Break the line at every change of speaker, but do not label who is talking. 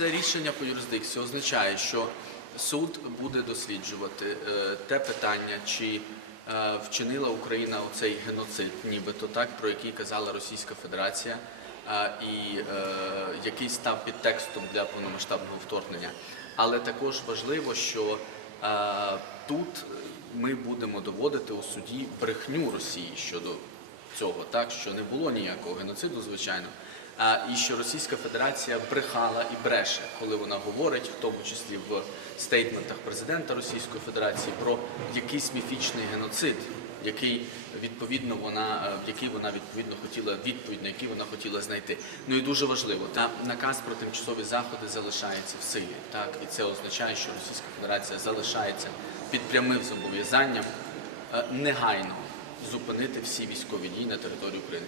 це рішення по юрисдикції означає, що суд буде досліджувати е, те питання, чи е, вчинила Україна оцей геноцид, нібито так, про який казала Російська Федерація, і е, який став підтекстом для повномасштабного вторгнення. Але також важливо, що е, тут ми будемо доводити у суді брехню Росії щодо цього, так що не було ніякого геноциду, звичайно. А, і що Російська Федерація брехала і бреше, коли вона говорить, в тому числі в стейтментах президента Російської Федерації, про якийсь міфічний геноцид, який відповідно вона е, в який вона відповідно хотіла відповідь, на який вона хотіла знайти. Ну і дуже важливо, та наказ про тимчасові заходи залишається в силі. Так і це означає, що Російська Федерація залишається під прямим зобов'язанням е, негайно зупинити всі військові дії на території України.